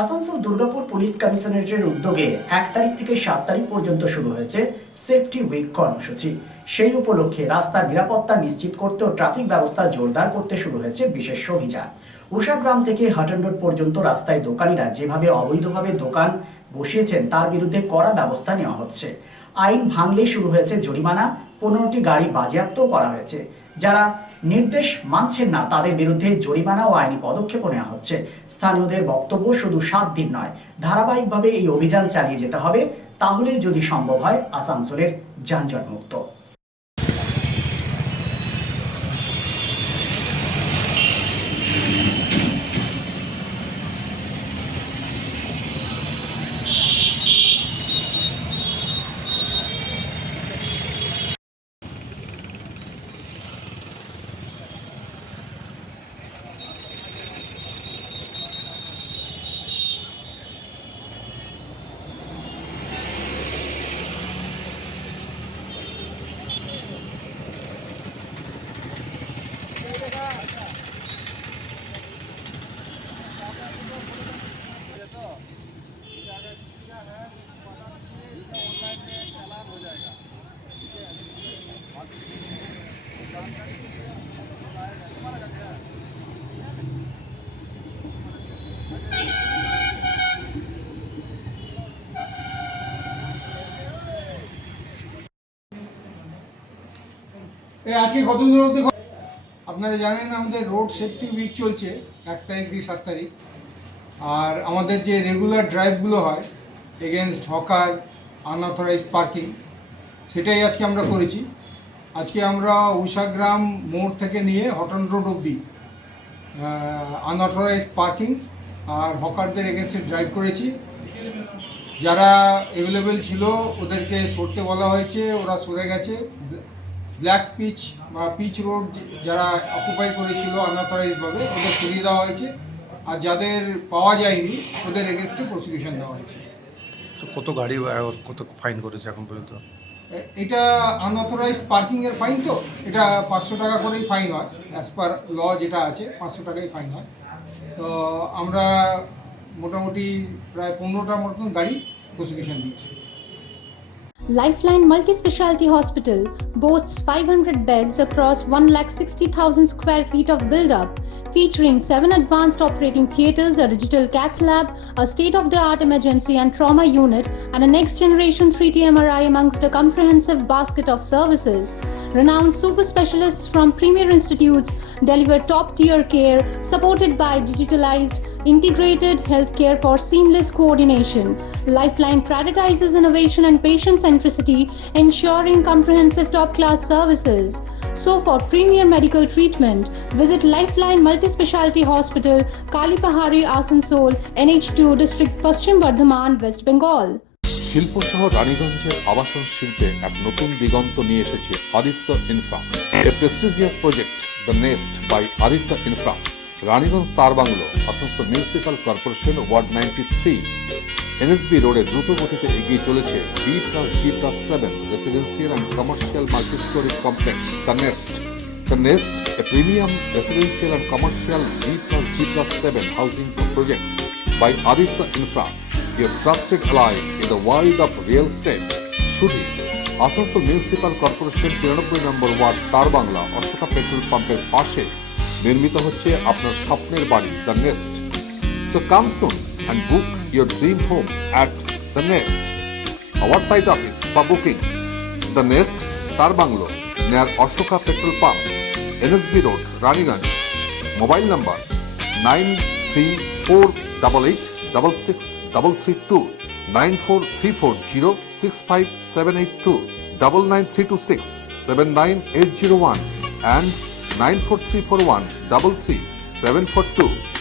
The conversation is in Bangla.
আসানসোল দুর্গাপুর পুলিশ কমিশনারেটের উদ্যোগে 1 তারিখ থেকে 7 তারিখ পর্যন্ত শুরু হয়েছে সেফটি উইক কর্মসূচি। সেই উপলক্ষে রাস্তার নিরাপত্তা নিশ্চিত করতে ও ট্রাফিক ব্যবস্থা জোরদার করতে শুরু হয়েছে বিশেষ অভিযান। উষাগ্রাম থেকে হাটন রোড পর্যন্ত রাস্তায় দোকানিরা যেভাবে অবৈধভাবে দোকান বসিয়েছেন তার বিরুদ্ধে কড়া ব্যবস্থা নেওয়া হচ্ছে। আইন ভাঙলে শুরু হয়েছে জরিমানা, 15টি গাড়ি বাজেয়াপ্তও করা হয়েছে। যারা নির্দেশ মানছেন না তাদের বিরুদ্ধে জরিমানা ও আইনি পদক্ষেপও নেওয়া হচ্ছে। স্থানীয়দের বক্তব্য, শুধু 7 দিন নয়, ধারাবাহিকভাবে এই অভিযান চালিয়ে যেতে হবে, তাহলে যদি সম্ভব হয় আসানসোলের যানজট মুক্ত। আজকে কতদিন অবধি আপনারা জানেন আমাদের রোড সেফটি উইক চলছে 1 তারিখ থেকে 7 তারিখ। আর আমাদের যে রেগুলার ড্রাইভগুলো হয় এগেনস্ট হকার, আনঅথরাইজড পার্কিং, সেটাই আজকে আমরা করেছি। আজকে আমরা উষাগ্রাম মোড় থেকে নিয়ে হটন রোড অবধি আনঅথরাইজড পার্কিং আর হকারদের এগেনস্টে ড্রাইভ করেছি। যারা অ্যাভেলেবেল ছিল ওদেরকে সরতে বলা হয়েছে, ওরা সরে গেছে। ব্ল্যাক পিচ বা পিচ রোড যারা অকুপাই করেছিল আনঅথরাইজডভাবে ওদের সরিয়ে দেওয়া হয়েছে, আর যাদের পাওয়া যায়নি ওদের এগেনস্টে প্রসিকিউশন দেওয়া হয়েছে। তো কত গাড়ি কত ফাইন করেছে এখন পর্যন্ত? এটা আনঅথরাইজড পার্কিংয়ের ফাইন, তো এটা 500 টাকা করেই ফাইন হয়। অ্যাজ পার ল যেটা আছে 500 টাকাই ফাইন হয়। তো আমরা মোটামুটি প্রায় 15টার মতন গাড়ি প্রসিকিউশন দিয়েছি। Lifeline Multi-Specialty Hospital boasts 500 beds across 1,60,000 square feet of build-up, featuring 7 advanced operating theatres, a digital cath lab, a state-of-the-art emergency and trauma unit, and a next-generation 3D MRI amongst a comprehensive basket of services. Renowned super specialists from premier institutes deliver top-tier care, supported by digitalized, integrated healthcare for seamless coordination. Lifeline prioritizes innovation and patient centricity, ensuring comprehensive top-class services. So for premier medical treatment, visit Lifeline Multi-Specialty Hospital, Kalipahari, Asansol, NH2 District, Paschim Bardhaman, West Bengal. শিল্প শহর রানীগঞ্জের আবাসন শিল্পে এক নতুন দিগন্ত নিয়ে এসেছে Aditya Infra, a prestigious project the Nest by Aditya Infra. Raniganj তার বাংলো, Asansol municipal corporation, ward 93, NSB রোডে দ্রুত গতিতে এগিয়ে চলেছে B+G+7 residential and commercial multi-storey complex the Nest. The Nest, a premium residential and commercial B+G+7 housing project by Aditya Infra, your trusted ally in the world of real estate. শুধু আসানসোল মিউনিসিপাল কর্পোরেশন 93 নম্বর ওয়ার্ড তার বাংলা অশোকা পেট্রোল পাম্পের পাশে নির্মিত হচ্ছে আপনার স্বপ্নের বাড়ি the nest. So come soon and book your dream home at The Nest. Our site office for booking: The Nest, Tar Banglo, near Ashoka Petrol Pump, NSB Road, Raniganj. Mobile number 9348866332, 9434065782, 99326 79801 and 94341 33742.